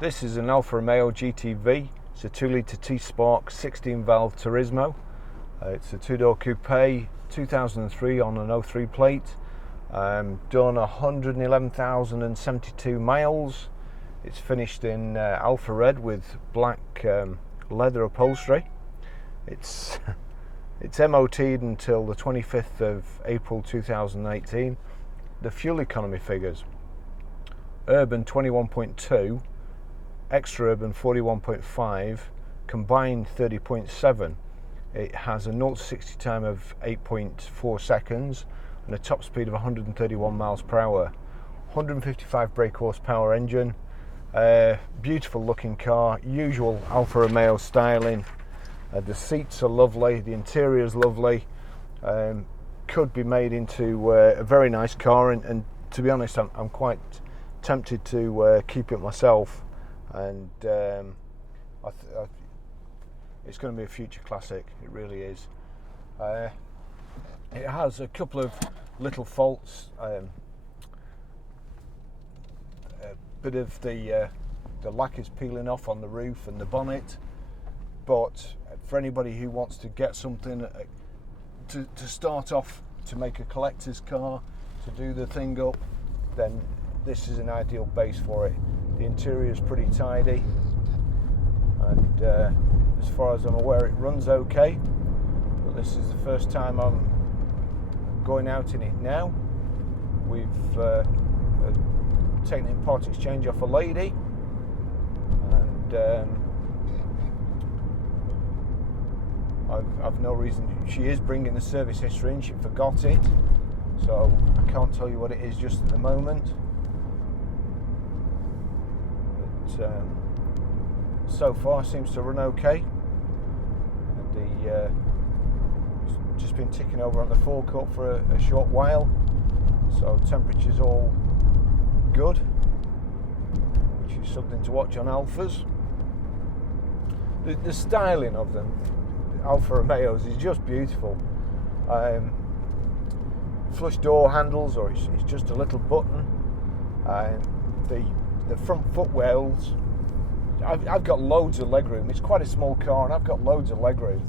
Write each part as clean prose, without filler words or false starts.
This is an Alfa Romeo GTV. It's a 2-litre T-Spark 16-valve Turismo. It's a two-door coupe, 2003 on an 03 plate. Done 111,072 miles. It's finished in Alfa Red with black leather upholstery. It's MOT'd until the 25th of April 2018. The fuel economy figures: urban 21.2, extra urban 41.5, combined 30.7. It has a 0 to 60 time of 8.4 seconds and a top speed of 131 miles per hour. 155 brake horsepower engine. Beautiful looking car, usual Alfa Romeo styling. The seats are lovely, the interior is lovely. Could be made into a very nice car, and to be honest, I'm quite tempted to keep it myself. And it's going to be a future classic. It really is. It has a couple of little faults. A bit of the lacquer is peeling off on the roof and the bonnet. But for anybody who wants to get something to start off, to make a collector's car, to do the thing up, then this is an ideal base for it. The interior is pretty tidy, and as far as I'm aware, it runs okay. But this is the first time I'm going out in it now. We've taken it in part exchange off a lady, and I've no reason. She is bringing the service history in. She forgot it, so I can't tell you what it is just at the moment. So far seems to run okay. Just been ticking over on the forecourt for a short while, so temperature's all good, which is something to watch on Alfas. The styling of them, Alfa Romeos, is just beautiful. Flush door handles, or it's just a little button. The front footwells, I've got loads of legroom. It's quite a small car and I've got loads of legroom,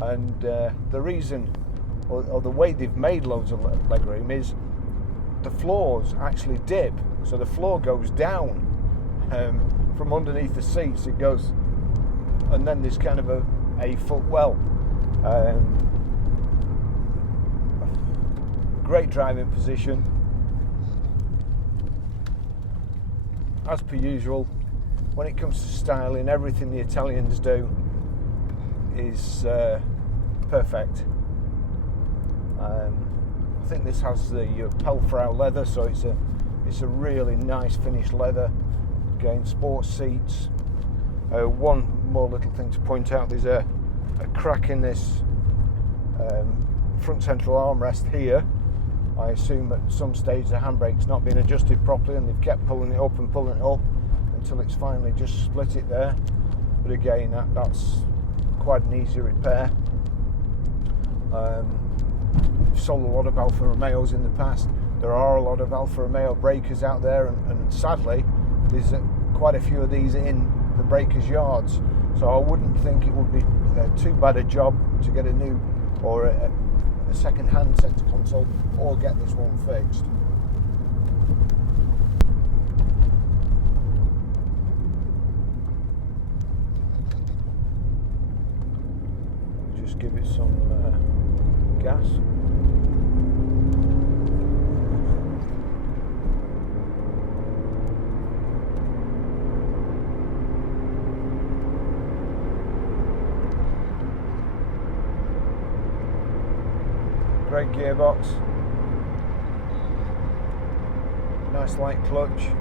and the reason, or the way they've made loads of legroom, is the floors actually dip, so the floor goes down from underneath the seats. It goes, and then there's kind of a footwell. Great driving position. As per usual, when it comes to styling, everything the Italians do is perfect. I think this has the Pelfrau leather, so it's a really nice finished leather. Again, sports seats. One more little thing to point out: there's a crack in this front central armrest here. I assume at some stage the handbrake's not been adjusted properly, and they've kept pulling it up until it's finally just split it there. But again, that's quite an easy repair. I've sold a lot of Alfa Romeos in the past. There are a lot of Alfa Romeo breakers out there, and sadly there's quite a few of these in the breakers' yards. So I wouldn't think it would be too bad a job to get a new or a second-hand centre console, or get this one fixed. Just give it some gas. Great gearbox, nice light clutch.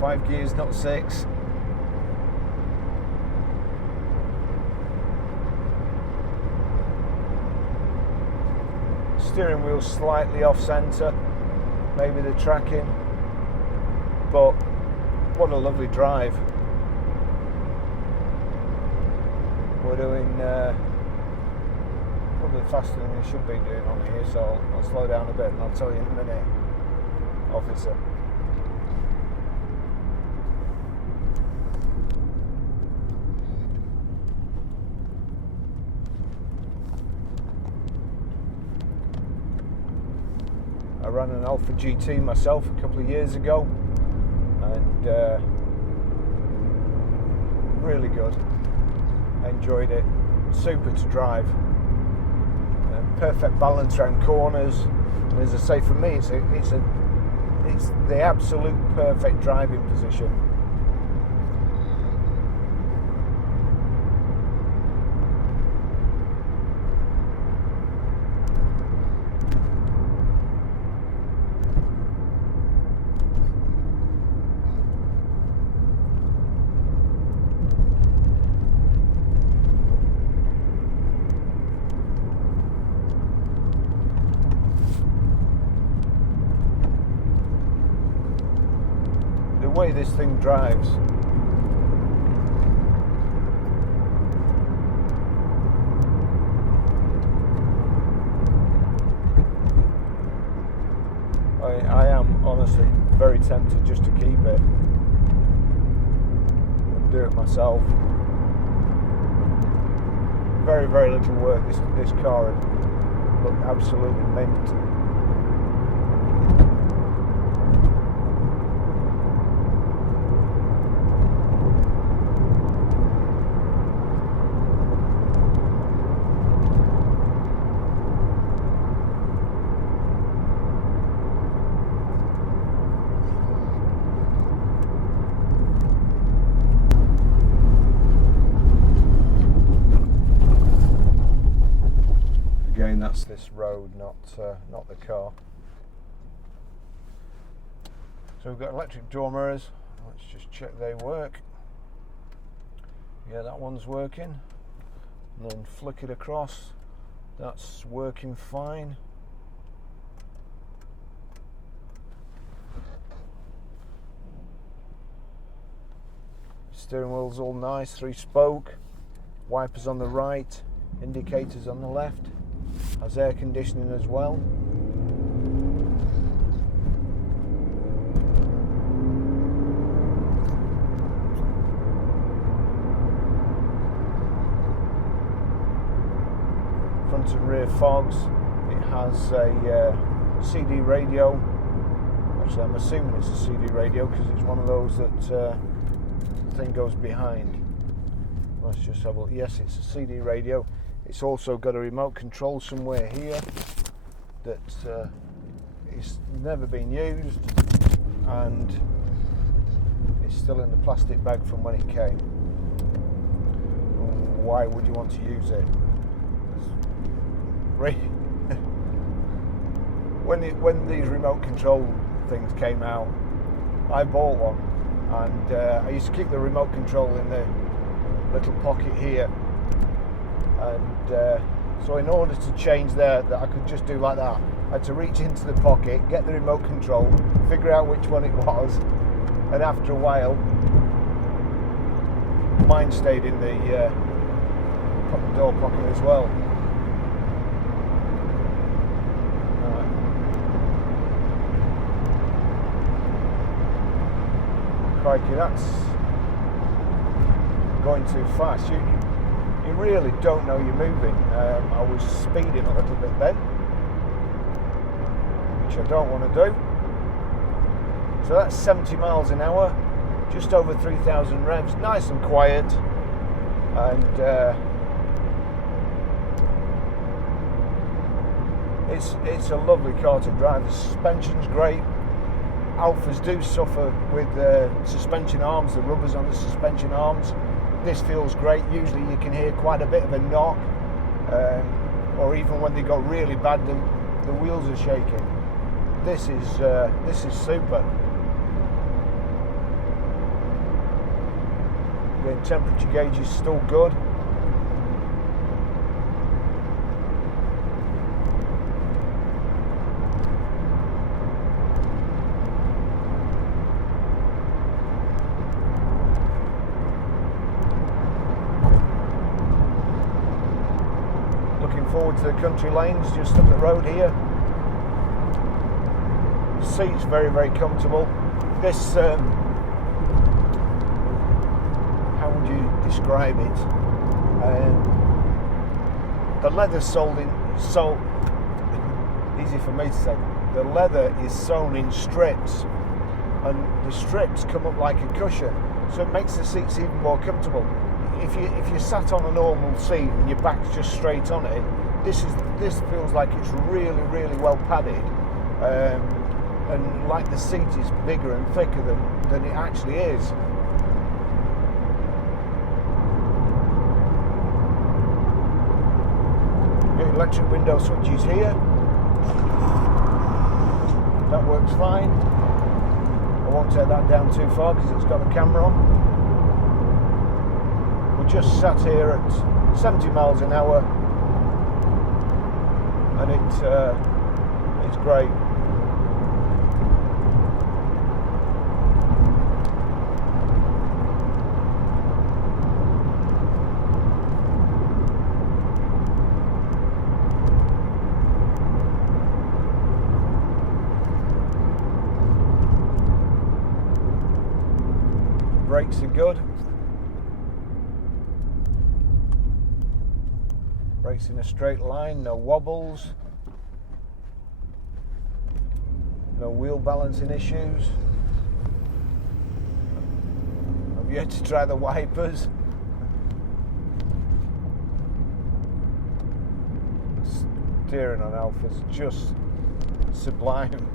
Five gears, not 6. Steering wheel slightly off centre, maybe the tracking, but what a lovely drive. We're doing bit faster than you should be doing on here, so I'll slow down a bit and I'll tell you in a minute, officer. I ran an Alfa GT myself a couple of years ago, and really good. I enjoyed it. Super to drive. Perfect balance around corners. And as I say, for me, it's the absolute perfect driving position. The way this thing drives, I am honestly very tempted just to keep it and do it myself. Very, very little work. This car would look absolutely mint. Again, that's this road, not the car. So we've got electric door mirrors. Let's just check they work. Yeah, that one's working. And then flick it across. That's working fine. Steering wheel's all nice, 3-spoke. Wipers on the right, indicators on the left. Has air conditioning as well. Front and rear fogs. It has a CD radio. Actually, I'm assuming it's a CD radio because it's one of those that the thing goes behind. Let's just have a look. Yes, it's a CD radio. It's also got a remote control somewhere here that it's never been used, and it's still in the plastic bag from when it came. Why would you want to use it? When these remote control things came out, I bought one, and I used to keep the remote control in the little pocket here. And so in order to change that I could just do like that, I had to reach into the pocket, get the remote control, figure out which one it was, and after a while mine stayed in the door pocket as well. Crikey, that's going too fast. You really don't know you're moving. I was speeding a little bit then, which I don't want to do. So that's 70 miles an hour, just over 3,000 revs, nice and quiet, and it's a lovely car to drive. The suspension's great. Alfas do suffer with suspension arms, the rubbers on the suspension arms. This feels great. Usually you can hear quite a bit of a knock, or even when they got really bad, the wheels are shaking. This is super. The temperature gauge is still good. Looking forward to the country lanes just up the road here. The seat's very, very comfortable. This, how would you describe it? The leather's easy for me to say. The leather is sewn in strips, and the strips come up like a cushion, so it makes the seats even more comfortable. If you sat on a normal seat and your back's just straight on it, this feels like it's really, really well padded, and like the seat is bigger and thicker than it actually is. Got electric window switches here. That works fine. I won't take that down too far because it's got a camera on. We're just sat here at 70 miles an hour, and it's great. Brakes are good. Brakes in a straight line, no wobbles, no wheel balancing issues. I've yet to try the wipers. Steering on Alfa's just sublime.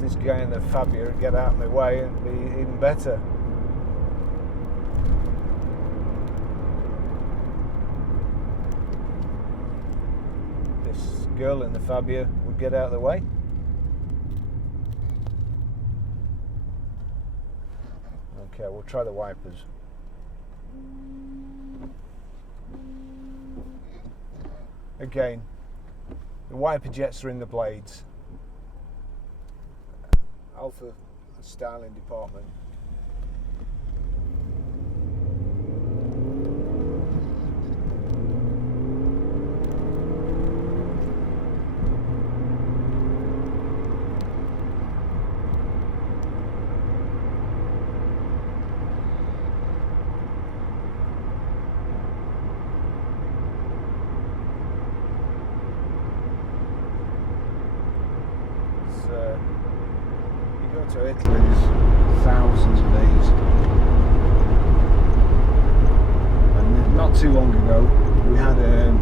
This guy in the Fabia would get out of my way and be even better. This girl in the Fabia would get out of the way. Okay, we'll try the wipers. Again, the wiper jets are in the blades. Alfa styling department. To Italy, there's thousands of these, and not too long ago we had a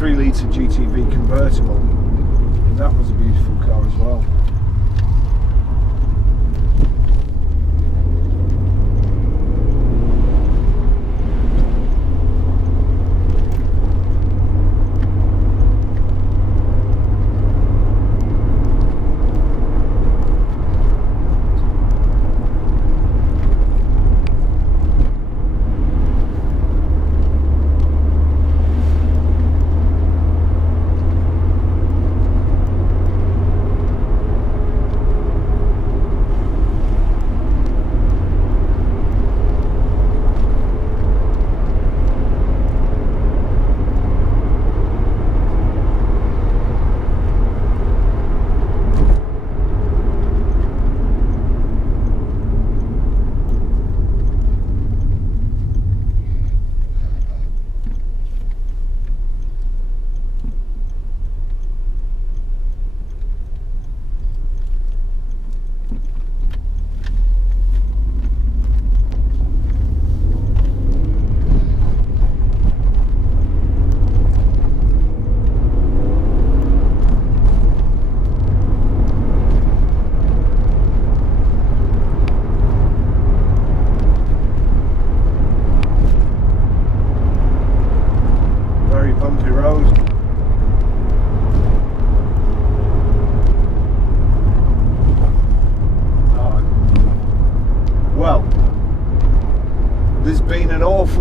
3-litre GTV convertible, and that was a beautiful car as well.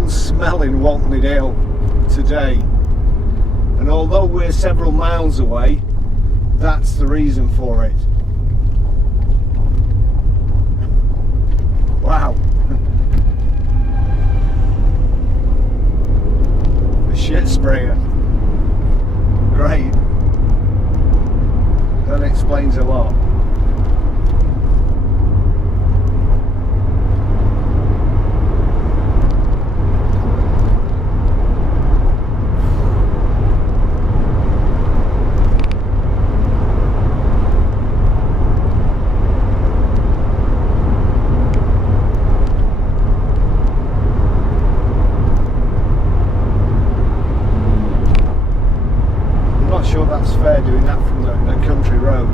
Smell in Walton today, and although we're several miles away, that's the reason for it. Wow. the shit sprayer. Great. That explains a lot. Sure that's fair doing that from a country road.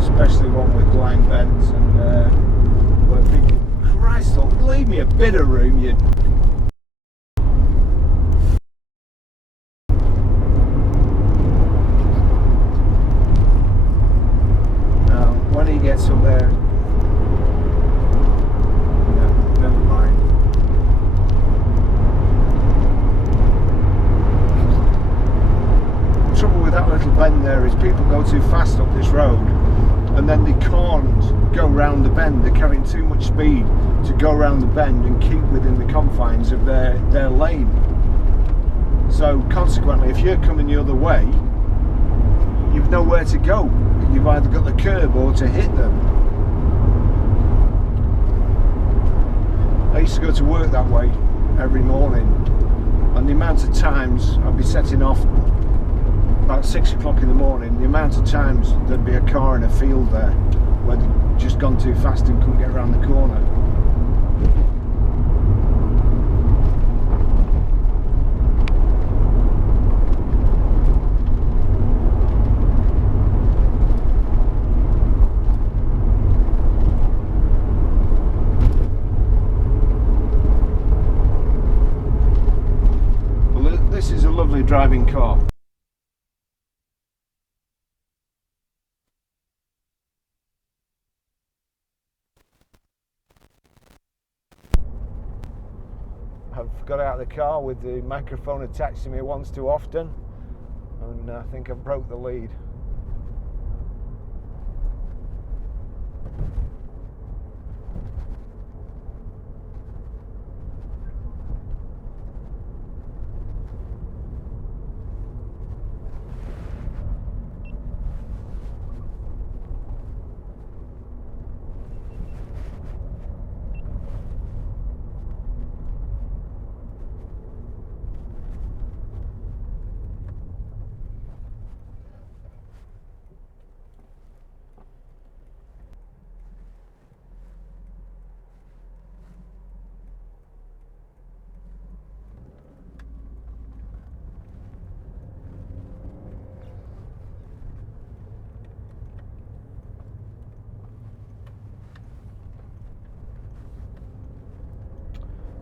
Especially one with blind bends and where people, Christ, leave me a bit of room, you. Now, when he gets up there, no, never mind. That little bend there is people go too fast up this road and then they can't go round the bend. They're carrying too much speed to go around the bend and keep within the confines of their lane. So consequently, if you're coming the other way, you've nowhere to go. You've either got the curb or to hit them. I used to go to work that way every morning, and the amount of times I'd be setting off about 6 o'clock in the morning, the amount of times there'd be a car in a field there where they'd just gone too fast and couldn't get around the corner. Well, this is a lovely driving car. I've got out of the car with the microphone attached to me once too often, and I think I've broke the lead.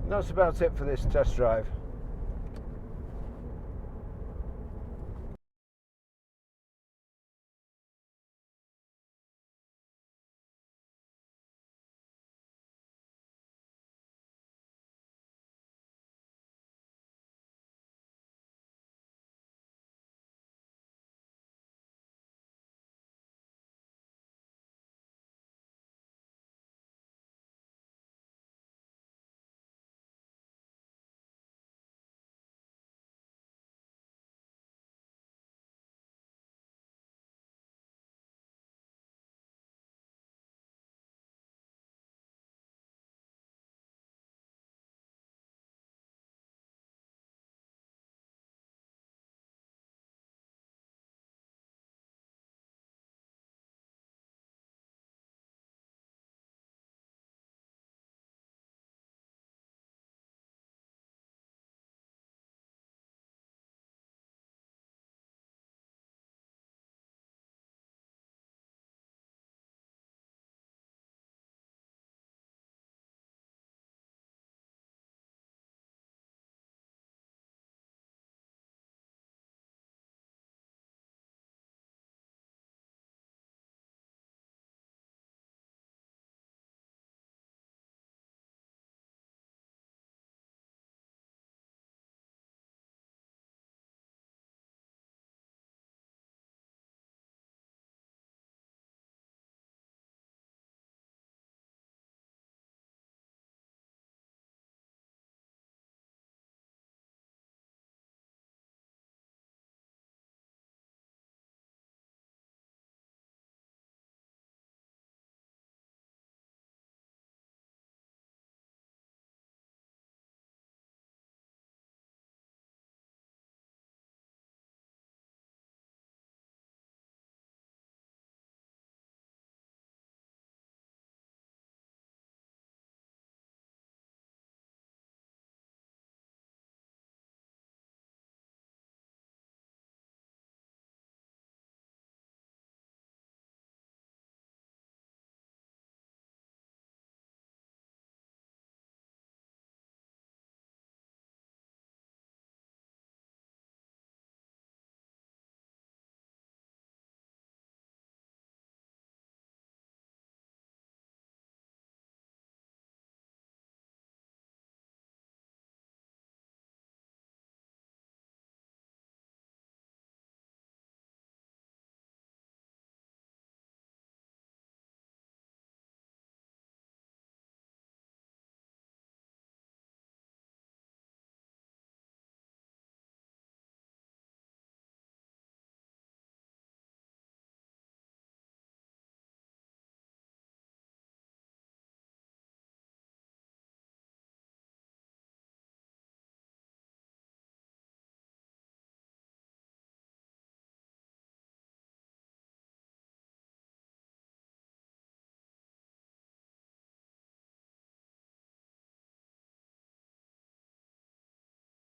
That's about it for this test drive.